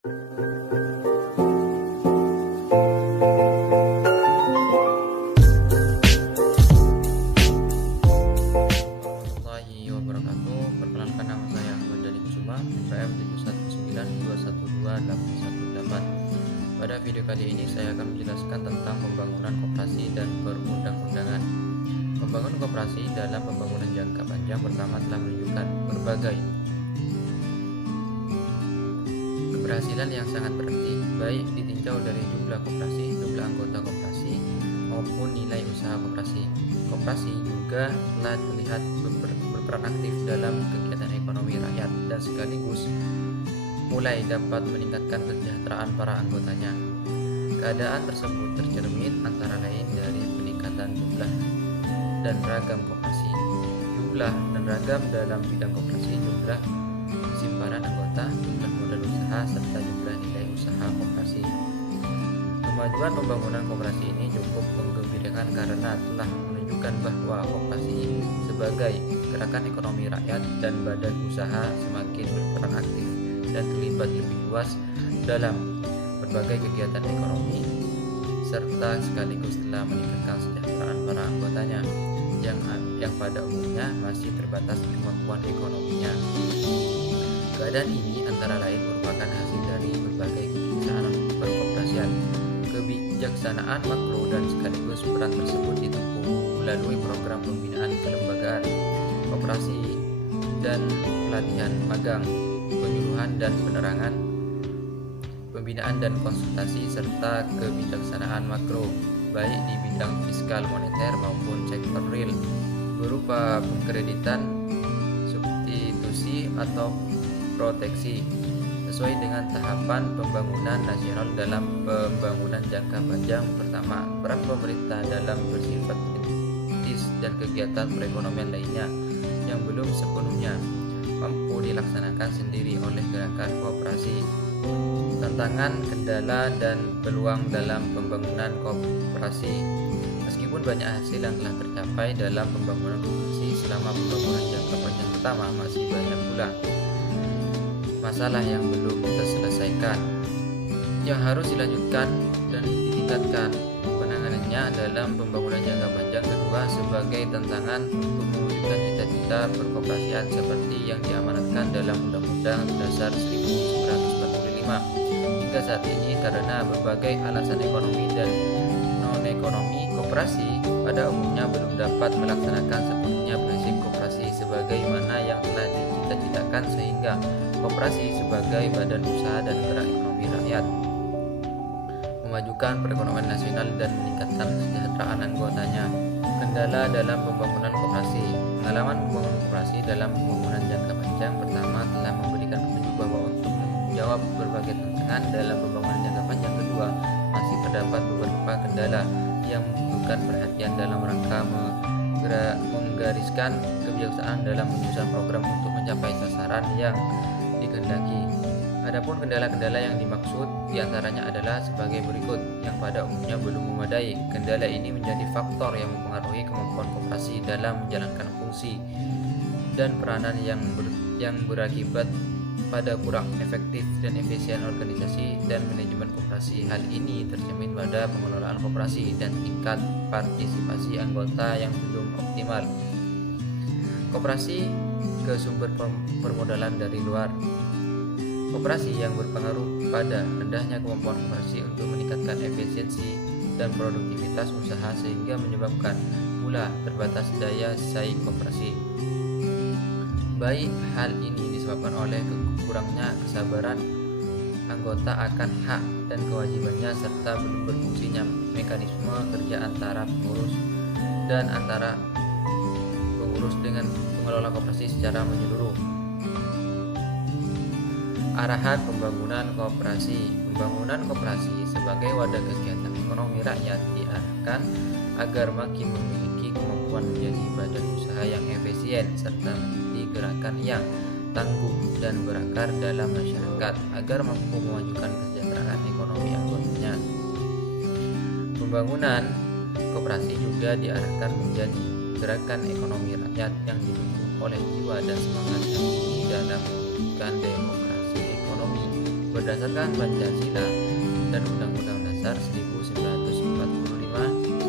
Warahmatullahi wabarakatuh. Perkenalkan, nama saya Ahmad Dhani Kusuma, NPM 719212818. Pada video kali ini saya akan menjelaskan tentang pembangunan koperasi dan perundang-undangan. Membangun koperasi dalam pembangunan jangka panjang pertama telah menunjukkan berbagai keberhasilan yang sangat berarti, baik ditinjau dari jumlah koperasi, jumlah anggota koperasi, maupun nilai usaha koperasi. Koperasi juga telah terlihat berperan aktif dalam kegiatan ekonomi rakyat dan sekaligus mulai dapat meningkatkan kesejahteraan para anggotanya. Keadaan tersebut tercermin antara lain dari peningkatan jumlah dan ragam koperasi. Jumlah dan ragam dalam bidang koperasi, jumlah simpanan anggota, jumlah modal usaha, serta jumlah nilai usaha koperasi. Kemajuan pembangunan koperasi ini cukup menggembirakan karena telah menunjukkan bahwa koperasi sebagai gerakan ekonomi rakyat dan badan usaha semakin berperan aktif dan terlibat lebih luas dalam berbagai kegiatan ekonomi, serta sekaligus telah meningkatkan kesejahteraan para anggotanya yang pada umumnya masih terbatas kemampuan ekonominya. Keadaan ini antara lain merupakan hasil dari berbagai kebijaksanaan perkoperasian. Kebijaksanaan makro dan sekaligus peran tersebut ditempuh melalui program pembinaan kelembagaan, koperasi dan pelatihan magang, penyuluhan dan penerangan, pembinaan dan konsultasi, serta kebijaksanaan makro baik di bidang fiskal moneter maupun sektor real berupa kreditan, substitusi atau proteksi sesuai dengan tahapan pembangunan nasional dalam pembangunan jangka panjang pertama. Peran pemerintah dalam bersifat kritis dan kegiatan perekonomian lainnya yang belum sepenuhnya mampu dilaksanakan sendiri oleh gerakan koperasi. Tantangan, kendala, dan peluang dalam pembangunan koperasi. Meskipun banyak hasil yang telah tercapai dalam pembangunan koperasi selama pembangunan jangka panjang pertama, masih banyak pula masalah yang belum terselesaikan yang harus dilanjutkan dan ditingkatkan penanganannya dalam pembangunan jangka panjang kedua sebagai tantangan untuk mewujudkan cita-cita perkoperasian seperti yang diamanatkan dalam Undang-Undang Dasar 1945 hingga saat ini. Karena berbagai alasan ekonomi dan non-ekonomi, koperasi pada umumnya belum dapat melaksanakan sepenuhnya prinsip koperasi sebagaimana yang telah dicita-citakan, sehingga koperasi sebagai badan usaha dan gerak ekonomi rakyat memajukan perekonomian nasional dan meningkatkan kesejahteraan anggotanya. Kendala dalam pembangunan koperasi. Pengalaman pembangunan koperasi dalam pembangunan jangka panjang pertama telah memberikan petunjuk bahwa untuk menjawab berbagai tantangan dalam pembangunan jangka panjang kedua masih terdapat beberapa kendala yang membutuhkan perhatian dalam rangka menggariskan kebijaksanaan dalam menyusun program untuk mencapai sasaran yang dikehendaki. Adapun kendala-kendala yang dimaksud diantaranya adalah sebagai berikut, yang pada umumnya belum memadai. Kendala ini menjadi faktor yang mempengaruhi kemampuan koperasi dalam menjalankan fungsi dan peranan yang berakibat pada kurang efektif dan efisien organisasi dan manajemen koperasi. Hal ini tercermin pada pengelolaan koperasi dan tingkat partisipasi anggota yang belum optimal. Koperasi ke sumber permodalan dari luar. Koperasi yang berpengaruh pada rendahnya kemampuan koperasi untuk meningkatkan efisiensi dan produktivitas usaha sehingga menyebabkan pula terbatas daya saing koperasi. Baik hal ini disebabkan oleh kurangnya kesabaran anggota akan hak dan kewajibannya serta belum berfungsinya mekanisme kerja antara pengurus dan antara pengurus dengan pengelola koperasi secara menyeluruh. Arahan pembangunan koperasi. Pembangunan koperasi sebagai wadah kegiatan ekonomi rakyat diarahkan agar makin memiliki kemampuan menjadi badan usaha yang efisien serta menjadi gerakan yang tangguh dan berakar dalam masyarakat agar mampu memajukan kesejahteraan ekonomi anggotanya. Pembangunan koperasi juga diarahkan menjadi gerakan ekonomi rakyat yang didukung oleh jiwa dan semangat yang tinggi dalam mewujudkan demokrasi ekonomi Berdasarkan Pancasila dan Undang-Undang Dasar 1945,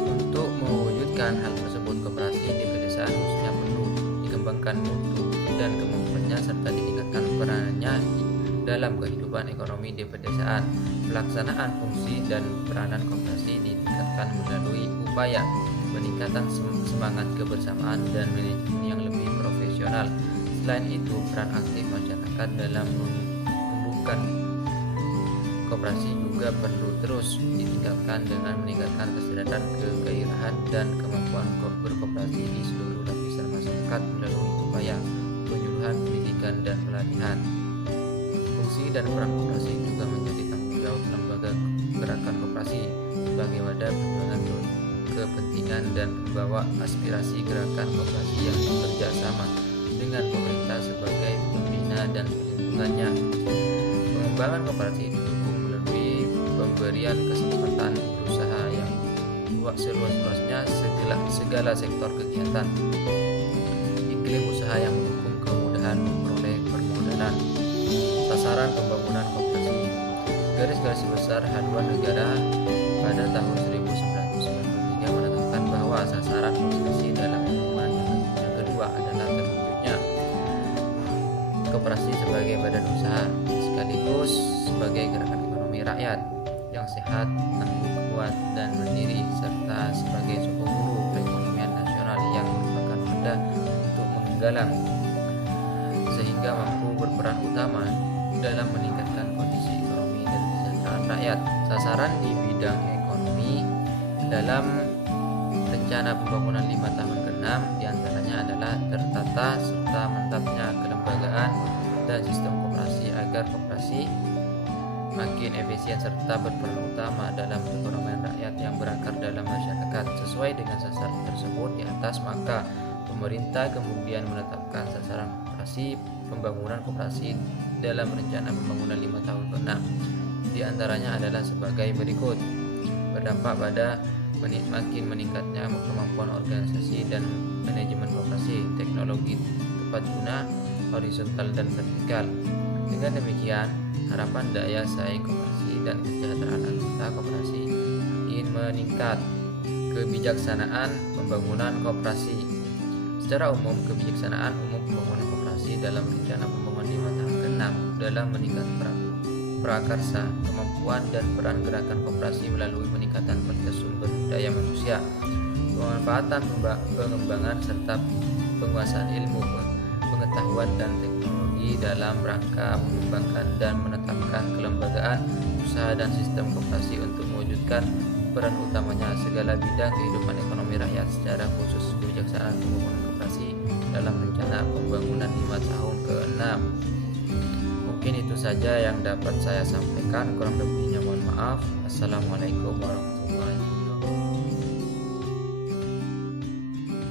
untuk mewujudkan hal tersebut, koperasi di pedesaan khususnya perlu dikembangkan mutu dan kemampuannya serta ditingkatkan perannya dalam kehidupan ekonomi di pedesaan. Pelaksanaan fungsi dan peranan koperasi ditingkatkan melalui upaya peningkatan semangat kebersamaan dan manajemen yang lebih profesional. Selain itu, peran aktif masyarakat dalam menumbuhkan koperasi juga perlu terus ditingkatkan dengan meningkatkan kesadaran, kegairahan, dan kemampuan berkoperasi di seluruh lapisan masyarakat melalui upaya penyuluhan, pendidikan, dan pelatihan. Fungsi dan peran koperasi juga menjadi tanggung jawab lembaga gerakan koperasi sebagai wadah perjuangan kepentingan dan pembawa aspirasi gerakan koperasi yang bekerja sama dengan pemerintah sebagai pembina dan pelindungannya. Pengembangan koperasi didukung melalui pemberian kesempatan berusaha yang seluas-luasnya segala sektor kegiatan, iklim usaha yang mendukung kemudahan memperoleh permodalan. Sasaran pembangunan koperasi. Garis-garis besar haluan negara pada tahun 1993 menetapkan bahwa sasaran koperasi dalam pembangunan yang kedua adalah terwujudnya koperasi sebagai badan usaha sekaligus sebagai gerakan ekonomi rakyat yang sehat, tangguh, kuat, dan berdiri, serta sebagai sokoguru perekonomian nasional yang merupakan wadah untuk menggalang sehingga mampu berperan utama dalam meningkatkan kondisi ekonomi dan kesejahteraan rakyat. Sasaran di bidang ekonomi dalam rencana pembangunan 5 tahun ke-6 diantaranya adalah tertata serta mantapnya kelembagaan dan sistem koperasi agar koperasi makin efisien serta berperan utama dalam perekonomian rakyat yang berakar dalam masyarakat. Sesuai dengan sasaran tersebut di atas, maka pemerintah kemudian menetapkan sasaran koperasi pembangunan koperasi dalam rencana pembangunan 5 tahun ke-6. Di antaranya adalah sebagai berikut. Berdampak pada makin meningkatnya kemampuan organisasi dan manajemen koperasi, teknologi tepat guna, horizontal dan vertikal. Dengan demikian, harapan daya saing koperasi dan kesejahteraan anggota koperasi makin meningkat. Kebijaksanaan pembangunan koperasi. Secara umum, kebijaksanaan umum pembangunan koperasi dalam rencana pembangunan 5 tahun ke-6 dalam meningkatkan prakarsa, kemampuan dan peran gerakan koperasi melalui peningkatan kualitas sumber daya manusia, pemanfaatan pengembangan serta penguasaan ilmu, pengetahuan dan teknologi dalam rangka mengembangkan dan menetapkan kelembagaan, usaha dan sistem koperasi untuk mewujudkan peran utamanya segala bidang kehidupan ekonomi rakyat, secara khusus kebijaksanaan pembangunan koperasi dalam rencana pembangunan 5 tahun ke-6. Mungkin itu saja yang dapat saya sampaikan, kurang lebihnya mohon maaf. Assalamualaikum warahmatullahi wabarakatuh.